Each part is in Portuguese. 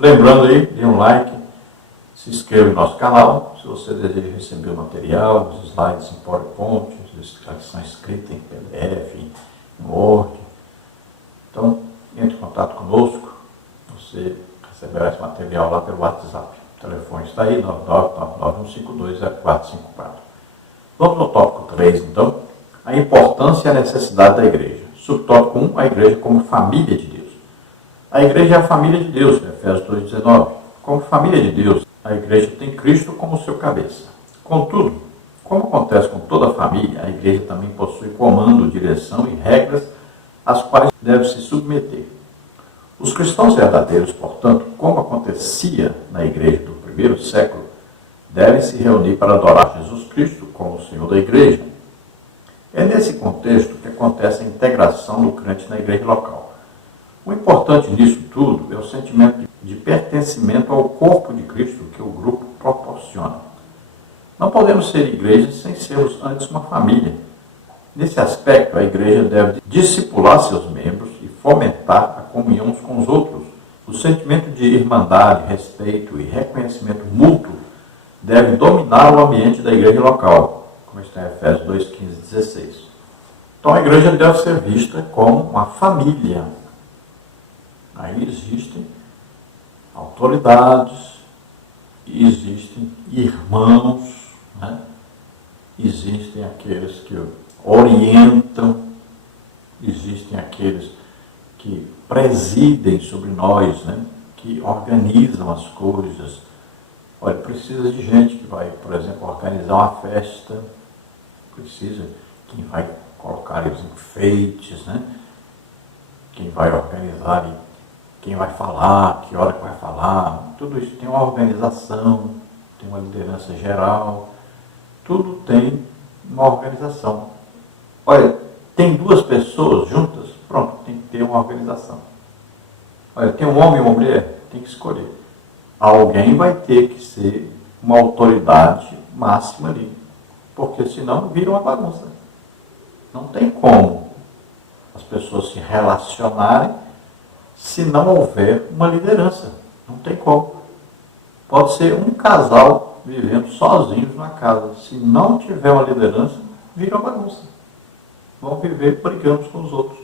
Lembrando aí, dê um like, se inscreva no nosso canal, se você deseja receber o material, os slides em PowerPoint, as são escritas em PDF, em Word. Então, entre em contato conosco, você receberá esse material lá pelo WhatsApp. O telefone está aí, 999-152-0454. Vamos ao tópico 3, então, a importância e a necessidade da igreja. Subtópico 1, a igreja como família de Deus. A igreja é a família de Deus, Efésios 2,19. Como família de Deus, a igreja tem Cristo como seu cabeça. Contudo, como acontece com toda a família, a igreja também possui comando, direção e regras às quais deve se submeter. Os cristãos verdadeiros, portanto, como acontecia na igreja do primeiro século, devem se reunir para adorar Jesus Cristo como o Senhor da igreja. É nesse contexto que acontece a integração do crente na igreja local. O importante nisso tudo é o sentimento de pertencimento ao corpo de Cristo que o grupo proporciona. Não podemos ser igreja sem sermos antes uma família. Nesse aspecto, a igreja deve discipular seus membros e fomentar a comunhão uns com os outros. O sentimento de irmandade, respeito e reconhecimento mútuo deve dominar o ambiente da igreja local, como está em Efésios 2, 15 e 16. Então a igreja deve ser vista como uma família. Aí existem autoridades, existem irmãos, né? Existem aqueles que orientam, existem aqueles que presidem sobre nós, né? Que organizam as coisas. Olha, precisa de gente que vai, por exemplo, organizar uma festa, precisa quem vai colocar os enfeites, né? Quem vai organizar, quem vai falar, que hora que vai falar, tudo isso tem uma organização, tem uma liderança geral, tudo tem uma organização. Olha, tem duas pessoas juntas, pronto, tem que ter uma organização. Olha, tem um homem e uma mulher, tem que escolher. Alguém vai ter que ser uma autoridade máxima ali, porque senão vira uma bagunça. Não tem como as pessoas se relacionarem se não houver uma liderança. Não tem como. Pode ser um casal vivendo sozinhos na casa. Se não tiver uma liderança, vira uma bagunça. Vão viver brigando com os outros.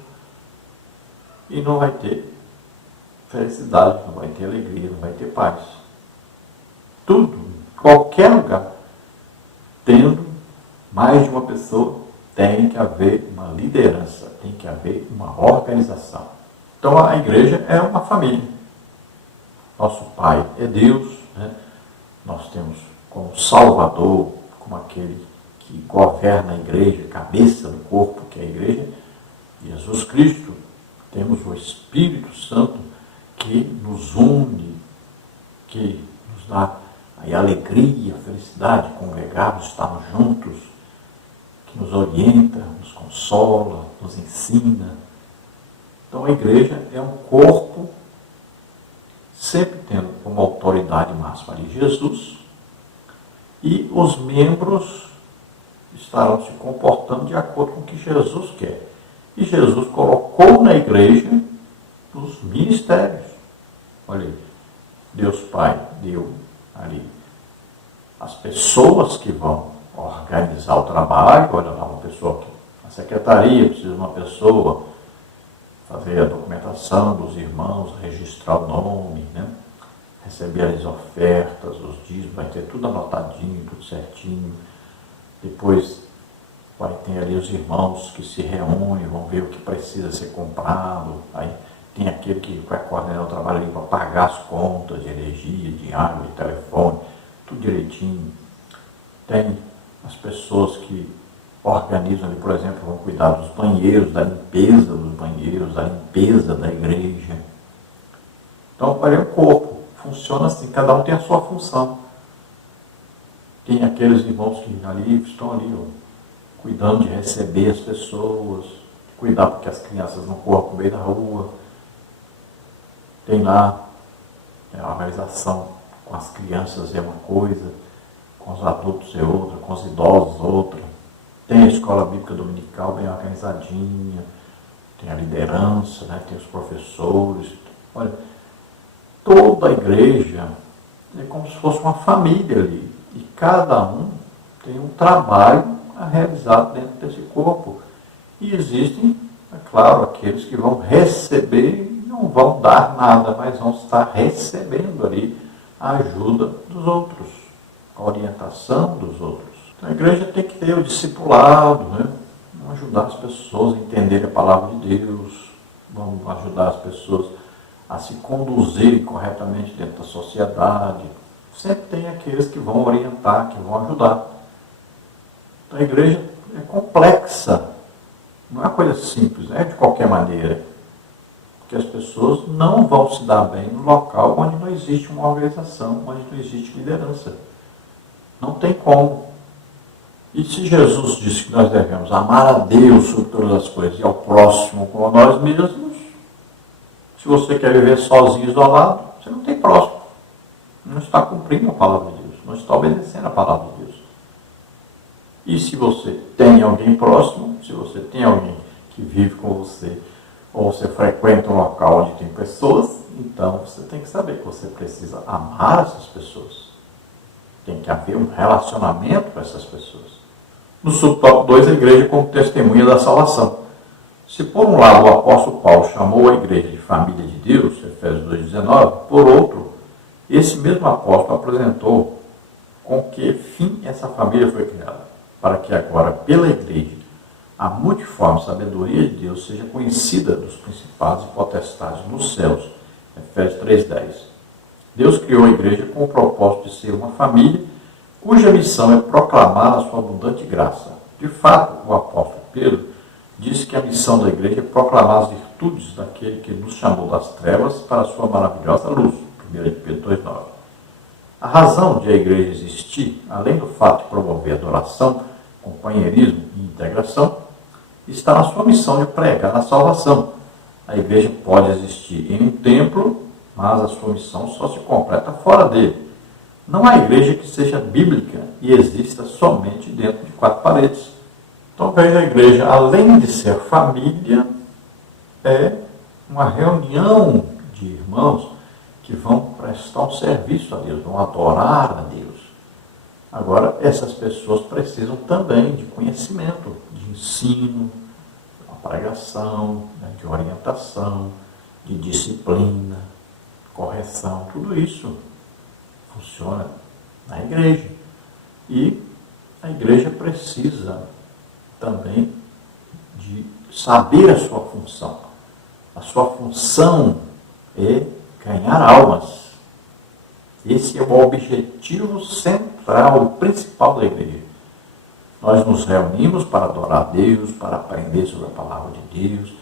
E não vai ter felicidade, não vai ter alegria, não vai ter paz. Tudo, qualquer lugar, tendo mais de uma pessoa, tem que haver uma liderança, tem que haver uma organização. Então a igreja é uma família. Nosso Pai é Deus, né? Nós temos como Salvador, como aquele que governa a igreja, cabeça do corpo que é a igreja, Jesus Cristo. Temos o Espírito Santo que nos une, que nos dá aí alegria, felicidade, congregarmos, estarmos juntos, que nos orienta, nos consola, nos ensina. Então a igreja é um corpo, sempre tendo como autoridade máxima ali Jesus, e os membros estarão se comportando de acordo com o que Jesus quer. E Jesus colocou na igreja os ministérios. Olha aí, Deus Pai deu ali as pessoas que vão organizar o trabalho. Olha lá, uma pessoa que a secretaria precisa de uma pessoa fazer a documentação dos irmãos, registrar o nome, né? Receber as ofertas, os dízimos, vai ter tudo anotadinho, tudo certinho. Depois vai ter ali os irmãos que se reúnem, vão ver o que precisa ser comprado. Aí tem aquele que vai coordenar o trabalho ali para pagar as contas de energia, de água, de telefone, tudo direitinho. Tem as pessoas que organizam ali, por exemplo, vão cuidar dos banheiros, da limpeza dos banheiros, da limpeza da igreja. Então, olha, o corpo funciona assim, cada um tem a sua função. Tem aqueles irmãos que ali estão ali, ó, cuidando de receber as pessoas, cuidar para que as crianças não corram no meio da rua. Tem lá a organização com as crianças é uma coisa, com os adultos é outra, com os idosos outra. Tem a escola bíblica dominical bem organizadinha, tem a liderança, né? Tem os professores. Olha, toda a igreja é como se fosse uma família ali. E cada um tem um trabalho a realizar dentro desse corpo. E existem, é claro, aqueles que vão receber e não vão dar nada, mas vão estar recebendo ali a ajuda dos outros, a orientação dos outros. Então a igreja tem que ter o discipulado, né? Vamos ajudar as pessoas a entenderem a palavra de Deus, vamos ajudar as pessoas a se conduzirem corretamente dentro da sociedade. Sempre tem aqueles que vão orientar, que vão ajudar. Então a igreja é complexa, não é uma coisa simples, não é de qualquer maneira. Porque as pessoas não vão se dar bem no local onde não existe uma organização, onde não existe liderança. Não tem como. E se Jesus disse que nós devemos amar a Deus sobre todas as coisas e ao próximo como a nós mesmos, se você quer viver sozinho, isolado, você não tem próximo. Não está cumprindo a palavra de Deus, não está obedecendo a palavra de Deus. E se você tem alguém próximo, se você tem alguém que vive com você, ou você frequenta um local onde tem pessoas, então você tem que saber que você precisa amar essas pessoas. Tem que haver um relacionamento com essas pessoas. No subtópico 2, a igreja como testemunha da salvação. Se por um lado o apóstolo Paulo chamou a igreja de família de Deus, Efésios 2,19, por outro, esse mesmo apóstolo apresentou com que fim essa família foi criada, para que agora, pela igreja, a multiforme sabedoria de Deus seja conhecida dos principados e potestades nos céus, Efésios 3,10. Deus criou a igreja com o propósito de ser uma família cuja missão é proclamar a sua abundante graça. De fato, o apóstolo Pedro disse que a missão da igreja é proclamar as virtudes daquele que nos chamou das trevas para a sua maravilhosa luz. 1 Pedro 2,9. A razão de a igreja existir, além do fato de promover adoração, companheirismo e integração, está na sua missão de pregar a salvação. A igreja pode existir em um templo, mas a sua missão só se completa fora dele. Não há igreja que seja bíblica e exista somente dentro de 4 paredes. Então, veja, a igreja, além de ser família, é uma reunião de irmãos que vão prestar um serviço a Deus, vão adorar a Deus. Agora, essas pessoas precisam também de conhecimento, de ensino, de pregação, né, de orientação, de disciplina, correção, tudo isso funciona na igreja. E a igreja precisa também de saber a sua função. A sua função é ganhar almas. Esse é o objetivo central, principal da igreja. Nós nos reunimos para adorar a Deus, para aprender sobre a palavra de Deus,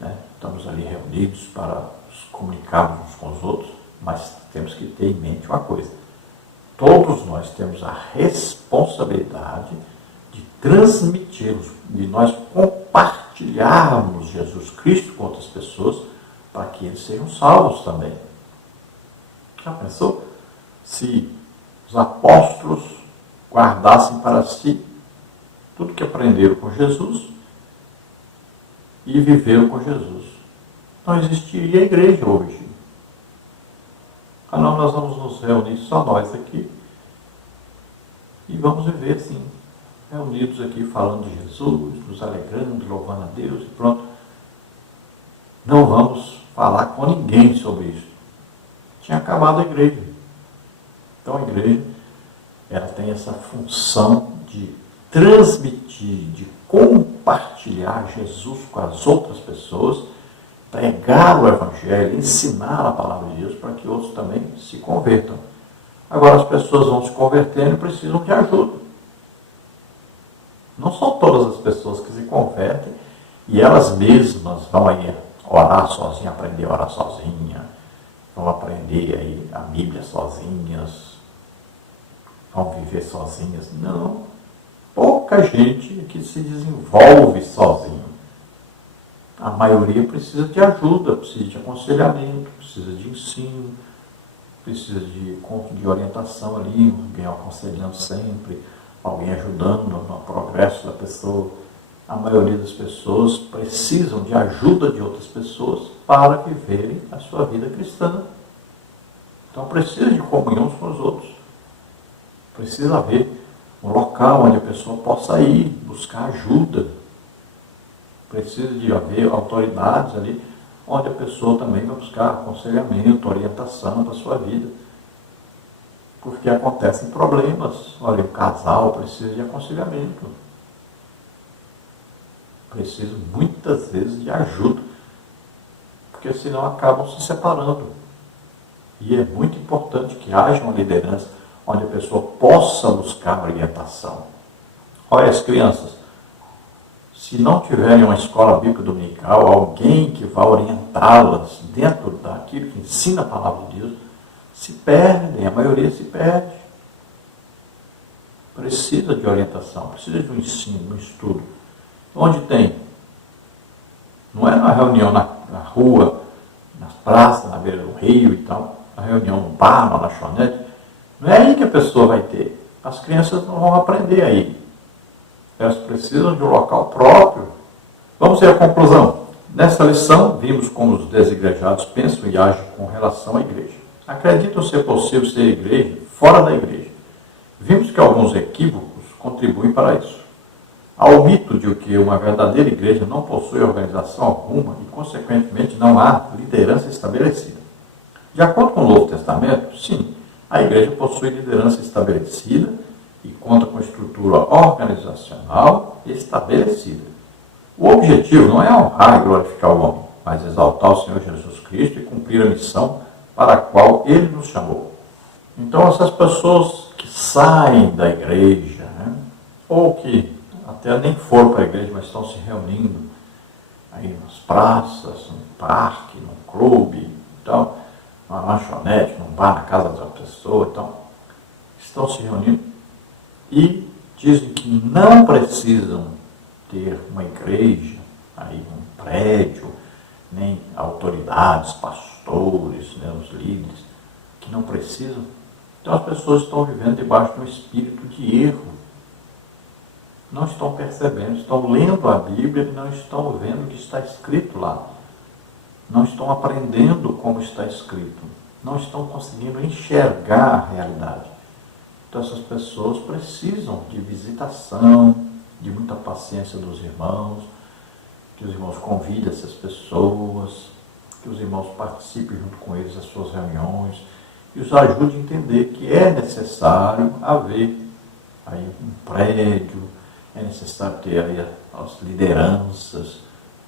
né? Estamos ali reunidos para nos comunicarmos uns com os outros, mas temos que ter em mente uma coisa. Todos nós temos a responsabilidade de transmitirmos, de nós compartilharmos Jesus Cristo com outras pessoas para que eles sejam salvos também. Já pensou? Se os apóstolos guardassem para si tudo que aprenderam com Jesus e viveram com Jesus, não existiria a igreja hoje. Não, nós vamos nos reunir só nós aqui e vamos viver assim, reunidos aqui falando de Jesus, nos alegrando, louvando a Deus e pronto. Não vamos falar com ninguém sobre isso. Tinha acabado a igreja. Então a igreja, ela tem essa função de transmitir, de compartilhar Jesus com as outras pessoas, pregar o Evangelho, ensinar a palavra de Deus para que outros também se convertam. Agora as pessoas vão se convertendo e precisam de ajuda. Não são todas as pessoas que se convertem e elas mesmas vão aí orar sozinha, aprender a orar sozinha, vão aprender aí a Bíblia sozinhas, vão viver sozinhas. Não. Pouca gente que se desenvolve sozinho. A maioria precisa de ajuda, precisa de aconselhamento, precisa de ensino, precisa de orientação ali, alguém aconselhando sempre, alguém ajudando no progresso da pessoa. A maioria das pessoas precisam de ajuda de outras pessoas para viverem a sua vida cristã. Então precisa de comunhão uns com os outros. Precisa haver um local onde a pessoa possa ir, buscar ajuda. Precisa de haver autoridades ali, onde a pessoa também vai buscar aconselhamento, orientação para a sua vida. Porque acontecem problemas. Olha, o casal precisa de aconselhamento. Precisa muitas vezes de ajuda. Porque senão acabam se separando. E é muito importante que haja uma liderança onde a pessoa possa buscar orientação. Olha, as crianças, se não tiverem uma escola bíblica dominical, alguém que vá orientá-las dentro daquilo que ensina a palavra de Deus, se perdem, a maioria se perde. Precisa de orientação, precisa de um ensino, um estudo. Onde tem? Não é na reunião na rua, nas praças, na beira do rio e tal, na reunião no bar, na lanchonete. Não é aí que a pessoa vai ter. As crianças não vão aprender aí. Elas precisam de um local próprio. Vamos ver a conclusão. Nesta lição, vimos como os desigrejados pensam e agem com relação à igreja. Acreditam ser possível ser igreja fora da igreja. Vimos que alguns equívocos contribuem para isso. Há o mito de que uma verdadeira igreja não possui organização alguma e, consequentemente, não há liderança estabelecida. De acordo com o Novo Testamento, sim, a igreja possui liderança estabelecida e conta com estrutura organizacional estabelecida. O objetivo não é honrar e glorificar o homem, mas exaltar o Senhor Jesus Cristo e cumprir a missão para a qual Ele nos chamou. Então, essas pessoas que saem da igreja, né, ou que até nem foram para a igreja, mas estão se reunindo aí nas praças, no parque, no clube, então, numa lanchonete, num bar, na casa da pessoa, então, estão se reunindo e dizem que não precisam ter uma igreja, aí um prédio, nem autoridades, pastores, né, os líderes, que não precisam. Então as pessoas estão vivendo debaixo de um espírito de erro. Não estão percebendo, estão lendo a Bíblia e não estão vendo o que está escrito lá. Não estão aprendendo como está escrito. Não estão conseguindo enxergar a realidade. Então essas pessoas precisam de visitação, de muita paciência dos irmãos, que os irmãos convidem essas pessoas, que os irmãos participem junto com eles das suas reuniões e os ajude a entender que é necessário haver aí um prédio, é necessário ter aí as lideranças,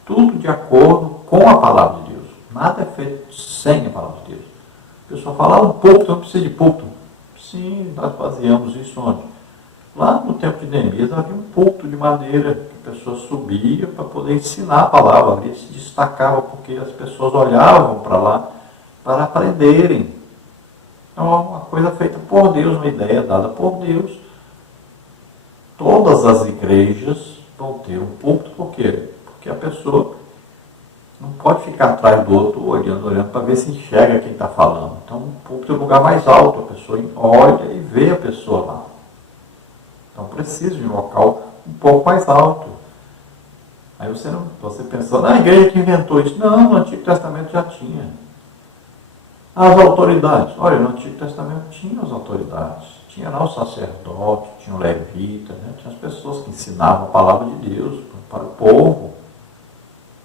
tudo de acordo com a palavra de Deus. Nada é feito sem a palavra de Deus. A pessoa fala, um púlpito, não precisa de púlpito. Sim, nós fazíamos isso onde? Lá no tempo de Neemias havia um púlpito de madeira que a pessoa subia para poder ensinar a palavra. Ali se destacava porque as pessoas olhavam para lá para aprenderem. Então, é uma coisa feita por Deus, uma ideia dada por Deus. Todas as igrejas vão ter um púlpito, por quê? Porque a pessoa não pode ficar atrás do outro, olhando para ver se enxerga quem está falando. Então, o púlpito é o lugar mais alto, a pessoa olha e vê a pessoa lá. Então, precisa de um local um pouco mais alto. Aí você pensou, a igreja que inventou isso. Não, no Antigo Testamento já tinha. As autoridades. Olha, no Antigo Testamento tinha as autoridades. Tinha lá o sacerdote, tinha o levita, né? Tinha as pessoas que ensinavam a palavra de Deus para o povo.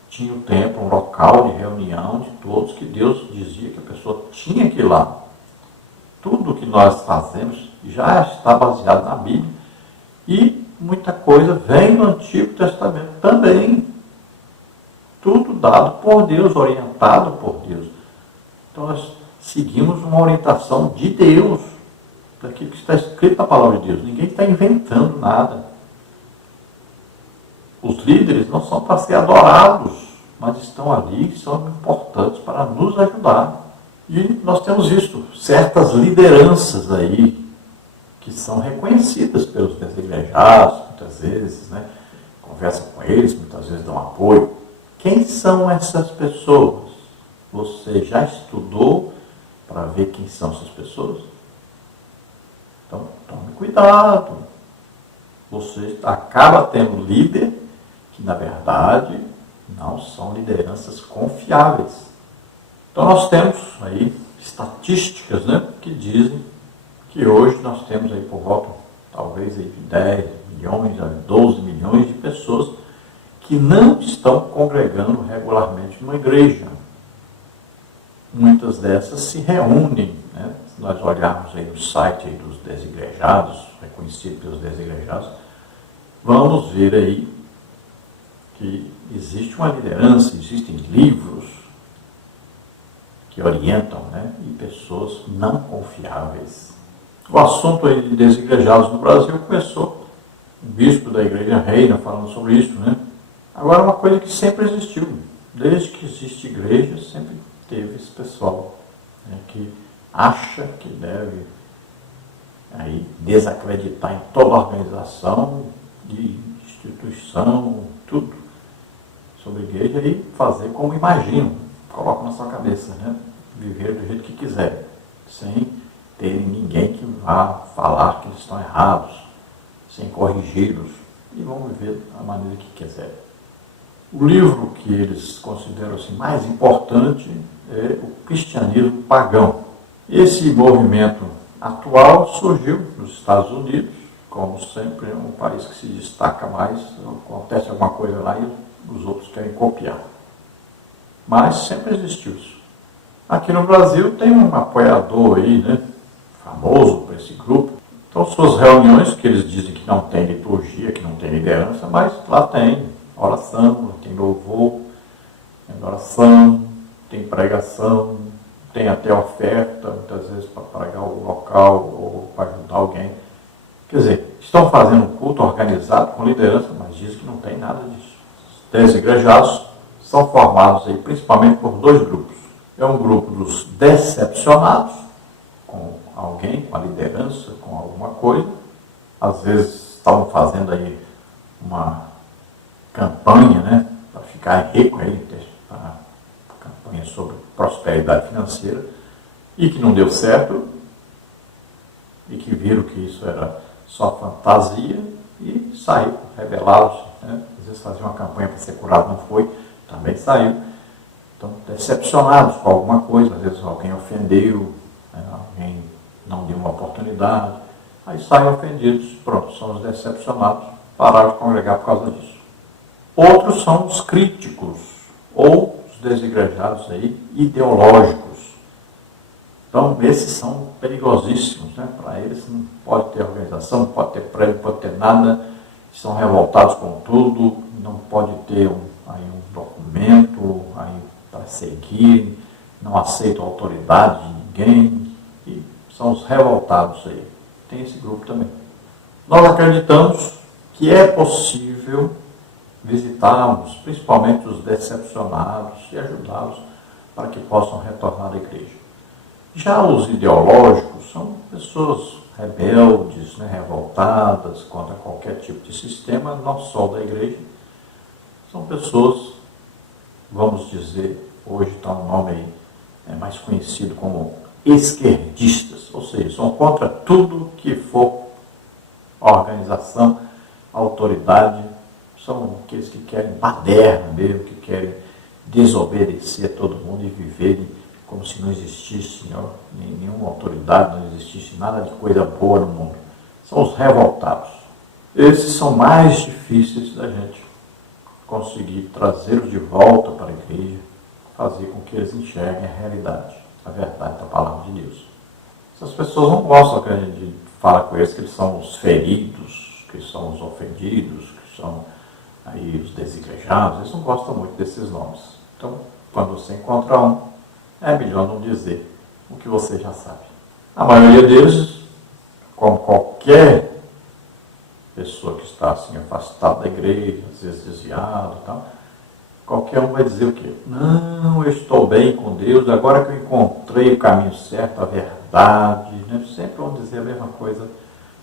Tinha o templo, um local de reunião de todos, que Deus dizia que a pessoa tinha que ir lá. Tudo que nós fazemos já está baseado na Bíblia. E muita coisa vem do Antigo Testamento também. Tudo dado por Deus, orientado por Deus. Então nós seguimos uma orientação de Deus, daquilo que está escrito na palavra de Deus. Ninguém está inventando nada. Os líderes não são para ser adorados, mas estão ali e são importantes para nos ajudar. E nós temos visto certas lideranças aí, que são reconhecidas pelos desigrejados, muitas vezes, né? Conversa com eles, muitas vezes dão apoio. Quem são essas pessoas? Você já estudou para ver quem são essas pessoas? Então, tome cuidado. Você acaba tendo líder que, na verdade, não são lideranças confiáveis. Então, nós temos aí estatísticas, né, que dizem que hoje nós temos aí por volta, talvez aí de 10 milhões a 12 milhões de pessoas que não estão congregando regularmente numa igreja. Muitas dessas se reúnem, né? Se nós olharmos aí no site aí dos desigrejados, reconhecido pelos desigrejados, vamos ver aí que existe uma liderança, existem livros que orientam, né? E pessoas não confiáveis. O assunto aí de desigrejados no Brasil começou, o bispo da igreja Reina falando sobre isso, né? Agora, uma coisa que sempre existiu, desde que existe igreja, sempre teve esse pessoal, né, que acha que deve aí desacreditar em toda a organização de instituição, tudo sobre a igreja e fazer como imaginam, coloca na sua cabeça, né? Viver do jeito que quiser, sem ter ninguém que vá falar que eles estão errados, sem corrigi-los, e vão viver da maneira que quiserem. O livro que eles consideram assim, mais importante é o Cristianismo Pagão. Esse movimento atual surgiu nos Estados Unidos, como sempre, é um país que se destaca mais, acontece alguma coisa lá e os outros querem copiar. Mas sempre existiu isso. Aqui no Brasil tem um apoiador aí, né, famoso para esse grupo. Então, suas reuniões, que eles dizem que não tem liturgia, que não tem liderança, mas lá tem oração, tem louvor, tem adoração, tem pregação, tem até oferta, muitas vezes para pregar o local ou para ajudar alguém. Quer dizer, estão fazendo um culto organizado com liderança, mas dizem que não tem nada disso. Os desigrejados são formados aí principalmente por dois grupos. É um grupo dos decepcionados com alguém, com a liderança, com alguma coisa. Às vezes estavam fazendo aí uma campanha, né, para ficar rico aí, uma campanha sobre prosperidade financeira, e que não deu certo, e que viram que isso era só fantasia, e saiu, rebelaram-se, né? Às vezes faziam uma campanha para ser curado, não foi, também saiu. Então, decepcionados com alguma coisa, às vezes alguém ofendeu, né? Alguém não deu uma oportunidade, aí saem ofendidos, pronto, são os decepcionados, pararam de congregar por causa disso. Outros são os críticos, ou os desigrejados aí, ideológicos. Então, esses são perigosíssimos, né? Para eles não pode ter organização, não pode ter prédio, não pode ter nada, estão revoltados com tudo, não pode ter aí um documento aí para seguir, não aceitam a autoridade de ninguém, e são os revoltados aí. Tem esse grupo também. Nós acreditamos que é possível visitarmos, principalmente os decepcionados, e ajudá-los para que possam retornar à igreja. Já os ideológicos são pessoas rebeldes, né, revoltadas contra qualquer tipo de sistema, não só da igreja. São pessoas, vamos dizer, hoje está um nome aí, mais conhecido como esquerdistas, ou seja, são contra tudo que for organização, autoridade, são aqueles que querem baderna mesmo, que querem desobedecer a todo mundo e viverem como se não existisse nenhuma autoridade, não existisse nada de coisa boa no mundo. São os revoltados. Esses são mais difíceis da gente conseguir trazê-los de volta para a igreja, fazer com que eles enxerguem a realidade, a verdade da palavra de Deus. Essas pessoas não gostam que a gente fala com eles que eles são os feridos, que são os ofendidos, que são aí os desigrejados. Eles não gostam muito desses nomes. Então, quando você encontra um, é melhor não dizer o que você já sabe. A maioria deles, como qualquer pessoa que está assim afastada da igreja, às vezes desviado e tal, qualquer um vai dizer o quê? Não, eu estou bem com Deus, agora que eu encontrei o caminho certo, a verdade, né? Sempre vão dizer a mesma coisa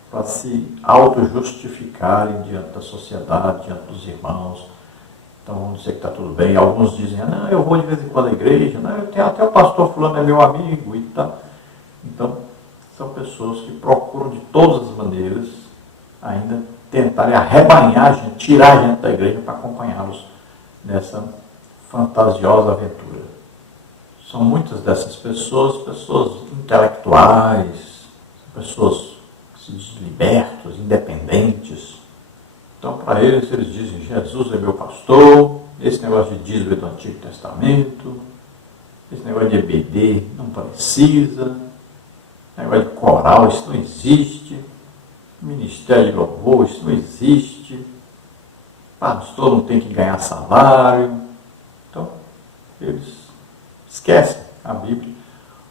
para se auto-justificarem diante da sociedade, diante dos irmãos. Então vamos dizer que está tudo bem. Alguns dizem, não, eu vou de vez em quando à igreja, não, eu tenho até o pastor fulano é meu amigo e tal. Então, são pessoas que procuram de todas as maneiras ainda tentarem arrebanhar a gente, tirar a gente da igreja para acompanhá-los nessa fantasiosa aventura. São muitas dessas pessoas intelectuais, pessoas libertas, independentes. Então, para eles dizem, Jesus é meu pastor, esse negócio de dízimo do Antigo Testamento, esse negócio de EBD não precisa, negócio de coral, isso não existe, ministério de louvor, isso não existe, pastor não tem que ganhar salário. Então, eles esquecem a Bíblia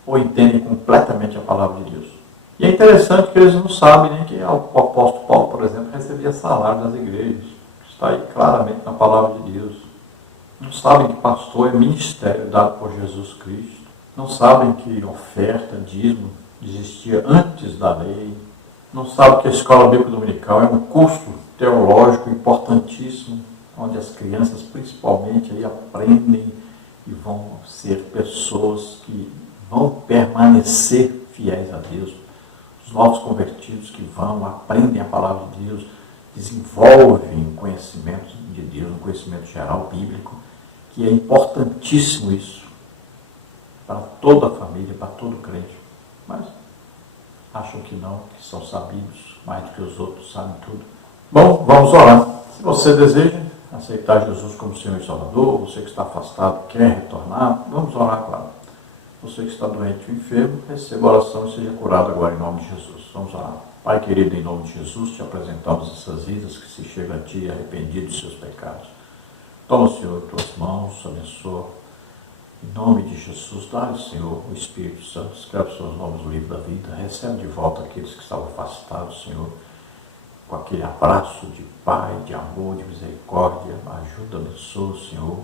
ou entendem completamente a palavra de Deus. E é interessante que eles não sabem nem que o apóstolo Paulo, por exemplo, recebia salário das igrejas. Está aí claramente na palavra de Deus. Não sabem que pastor é ministério dado por Jesus Cristo. Não sabem que oferta, dízimo, existia antes da lei. Não sabem que a escola bíblica dominical é um curso teológico importantíssimo, onde as crianças principalmente aí aprendem e vão ser pessoas que vão permanecer fiéis a Deus. Os novos convertidos que aprendem a palavra de Deus, desenvolvem conhecimento de Deus, um conhecimento geral bíblico, que é importantíssimo isso para toda a família, para todo crente. Mas acham que não, que são sabidos mais do que os outros, sabem tudo. Bom, vamos orar. Se você deseja aceitar Jesus como Senhor e Salvador, você que está afastado, quer retornar, vamos orar agora. Você que está doente ou enfermo, receba a oração e seja curado agora em nome de Jesus. Vamos orar. Pai querido, em nome de Jesus, te apresentamos essas vidas que se chegam a Ti arrependidos dos seus pecados. Toma, Senhor, em Tuas mãos, abençoa. Em nome de Jesus, dá-lhe, Senhor, o Espírito Santo, escreve os seus nomes no livro da vida, recebe de volta aqueles que estavam afastados, Senhor, com aquele abraço de Pai, de amor, de misericórdia. Ajuda, abençoa, Senhor.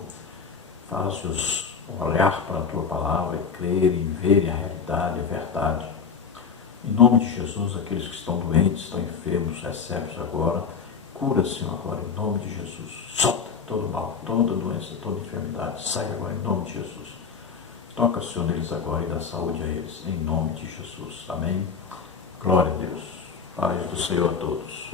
Faz-os olhar para a Tua palavra e crerem, verem a realidade, a verdade. Em nome de Jesus, aqueles que estão doentes, estão enfermos, recebe-os agora. Cura, Senhor, agora, em nome de Jesus. Solta todo mal, toda doença, toda enfermidade. Sai agora, em nome de Jesus. Toca, Senhor, neles agora e dá saúde a eles, em nome de Jesus. Amém. Glória a Deus. Paz do Senhor a todos.